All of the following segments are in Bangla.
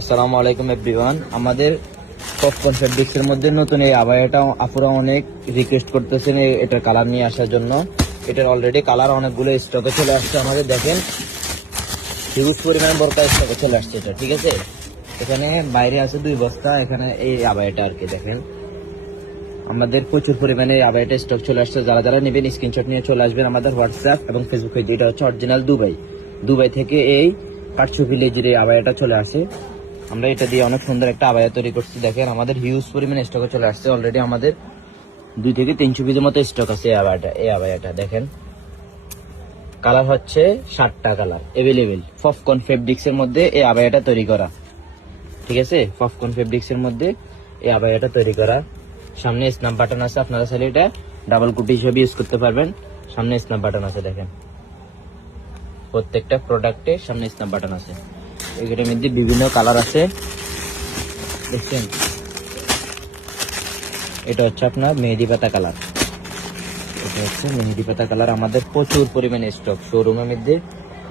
আসসালামু আলাইকুম এভরিওয়ান। আমাদের পপকর্ন ফেব্রিক্সের মধ্যে নতুন এই আবায়াটা আপুরা অনেক রিকোয়েস্ট করতেছেন এটার কালার নিয়ে আসার জন্য। এটার অলরেডি কালার অনেকগুলো স্টকে চলে আসছে। আমাদের দেখেন হিউজ পরিমাণে বোরকা স্টকে চলে আসছে এটা, ঠিক আছে। এখানে বাইরে আছে 2 বস্তা, এখানে এই আবায়াটা আর কি দেখেন আমাদের প্রচুর পরিমাণে আবায়াটা স্টক চলে আসছে। যারা যারা নেবেন স্ক্রিনশট নিয়ে চলে আসবেন আমাদের হোয়াটসঅ্যাপ এবং ফেসবুক পেজে। এটা হচ্ছে অরিজিনাল দুবাই থেকে এই কাঠছবি লেজির এই আবায়াটা চলে আসে। আমরা এটা দিয়ে অনেক সুন্দর একটা আবায়া তৈরি করছি। দেখেন আমাদের হিউজ পরিমাণে স্টকে চলে আসছে। অলরেডি আমাদের 2 থেকে 300 পিসের মতো স্টক আছে এই আবায়াটা দেখেন। কালার হচ্ছে 7টা কালার অ্যাভেলেবেল। পপকর্ন ফেব্রিক্স এর মধ্যে এই আবায়াটা তৈরি করা, ঠিক আছে। পপকর্ন ফেব্রিক্স এর মধ্যে এই আবায়াটা তৈরি করা। সামনে স্ন্যাপ বাটন আছে, আপনারা চাইলে এটা ডাবল কুটি হিসেবে ইউজ করতে পারবেন। সামনে স্ন্যাপ বাটন আছে দেখেন, প্রত্যেকটা প্রোডাক্টে সামনে স্ন্যাপ বাটন আছে। এগুলোর মধ্যে বিভিন্ন কালার আছে দেখছেন। এটা হচ্ছে আপনার মেহেদি পাতা কালার, এটা হচ্ছে মেহেদি পাতা কালার। আমাদের প্রচুর পরিমাণে স্টক শোরুমের মধ্যে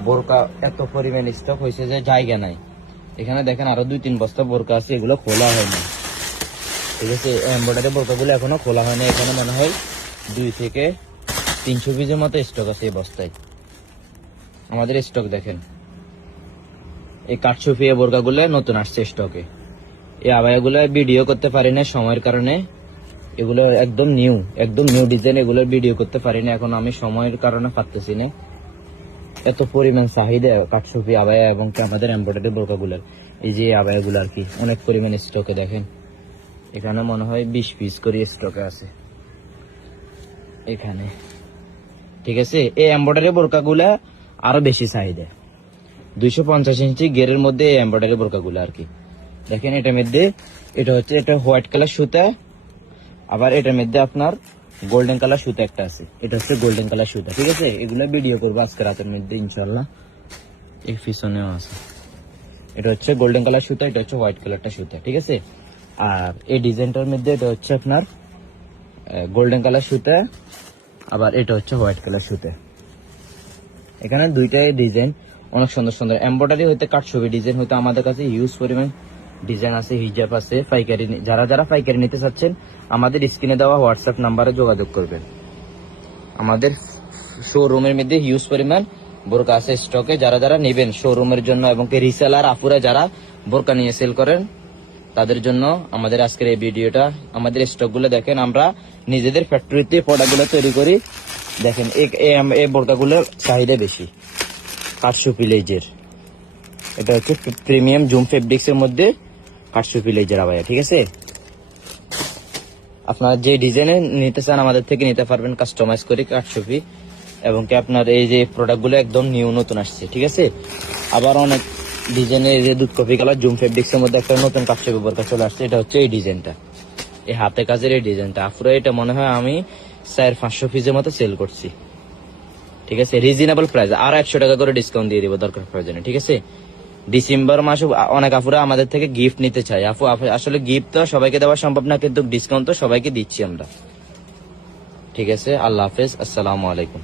বোরকা, এত পরিমাণে স্টক হয়েছে যে জায়গা নাই। এখানে দেখেন আরো 2-3 বস্তা বোরকা আছে, এগুলো খোলা হয় না, ঠিক আছে। এমব্রয়ডারি বোরকাগুলো এখনো খোলা হয় না। এখানে মনে হয় 2 থেকে 300 পিসের মতো স্টক আছে এই বস্তায়। আমাদের স্টক দেখেন, এই কাঠছুপি বোরকাগুলো নতুন আসছে স্টকে। এই আবায়াগুলো ভিডিও করতে পারি না সময়ের কারণে, এগুলো একদম নিউ ডিজাইন, এগুলো ভিডিও করতে পারি না এখন আমি সময়ের কারণে পারতেছি না। এত পরিমাণ চাহিদা কাঠছুপি আবায়া এবং আমাদের এমব্রয়ডারি বোরকাগুলোর। এই যে আবায়াগুলো আর কি অনেক পরিমাণ স্টকে দেখেন। এখানে মনে হয় 20 পিস করে স্টকে আছে এখানে, ঠিক আছে। এই এমব্রয়ডারি বোরকাগুলা আরো বেশি চাহিদা। 250 ইঞ্চি গেরের মধ্যে এই এমব্রয়ডারি বোরকাগুলো আর কি দেখেন। এটার মধ্যে এটা হোয়াইট কালার সুতা, আবার এটার মধ্যে আপনার গোল্ডেন কালার সুতা একটা আছে। এটা হচ্ছে গোল্ডেন কালার সুতা, ঠিক আছে। এগুলো ভিডিও করবো আজকে রাতের মধ্যে ইনশাল্লাহ। এই পিছনেও আছে, এটা হচ্ছে গোল্ডেন কালার সুতা, এটা হচ্ছে হোয়াইট কালারটা সুতা, ঠিক আছে। আর এই ডিজাইনটার মধ্যে এটা হচ্ছে আপনার গোল্ডেন কালার সুতা, আবার এটা হচ্ছে হোয়াইট কালার সুতা। এখানে দুইটাই ডিজাইন অনেক সুন্দর সুন্দর। এমব্রয়ডারি হইতে কাঠছবি ডিজাইন হইতে আমাদের কাছে হিউজ পরিমাণ ডিজাইন আছে, হিজাব আছে। পাইকারি যারা পাইকারি নিতে চাচ্ছেন আমাদের স্ক্রিনে দেওয়া হোয়াটসঅ্যাপ নাম্বারে যোগাযোগ করবেন। আমাদের শোরুমের মধ্যে হিউজ পরিমাণ বোরকা আছে স্টকে। যারা নেবেন শোরুমের জন্য এবং রিসেলার আপুরা যারা বোরকা নিয়ে সেল করেন তাদের জন্য আমাদের আজকের এই ভিডিওটা। আমাদের স্টকগুলো দেখেন, আমরা নিজেদের ফ্যাক্টরিতে প্রোডাক্টগুলো তৈরি করি। দেখেন এই বোরকাগুলোর চাহিদা বেশি কাঠছুপি লেজের। এটা হচ্ছে প্রিমিয়াম জুম ফেব্রিক্স এর মধ্যে কাঠছুপি লেজের আবায়া, ঠিক আছে। আপনারা যে ডিজাইনে নিতে চান আমাদের থেকে নিতে পারবেন কাস্টমাইজ করে কাঠছুপি। এবং কি আপনার এই যে প্রোডাক্টগুলো একদম নিউ নতুন আসছে, ঠিক আছে। আবার অনেক ডিজাইনের যে দুধ কফি কালার জুম ফেব্রিক্স এর মধ্যে একটা নতুন কাঠছুপি বোরকা চলে আসছে। এটা হচ্ছে এই ডিজাইনটা, এই হাতে কাজের এই ডিজাইনটা। আফুরা এটা মনে হয় আমি 400-500 পিসের মতো সেল করছি, ঠিক আছে। রিজনেবল প্রাইস, আর 100 টাকা করে ডিসকাউন্ট দিয়ে দিব দরকার প্রয়োজনে, ঠিক আছে। ডিসেম্বর মাসে অনেক আফুরা আমাদের থেকে গিফট নিতে চাই। আসলে গিফট তো সবাইকে দেওয়া সম্ভব না, কিন্তু ডিসকাউন্ট তো সবাইকে দিচ্ছি আমরা, ঠিক আছে। আল্লাহ হাফেজ, আসসালামু আলাইকুম।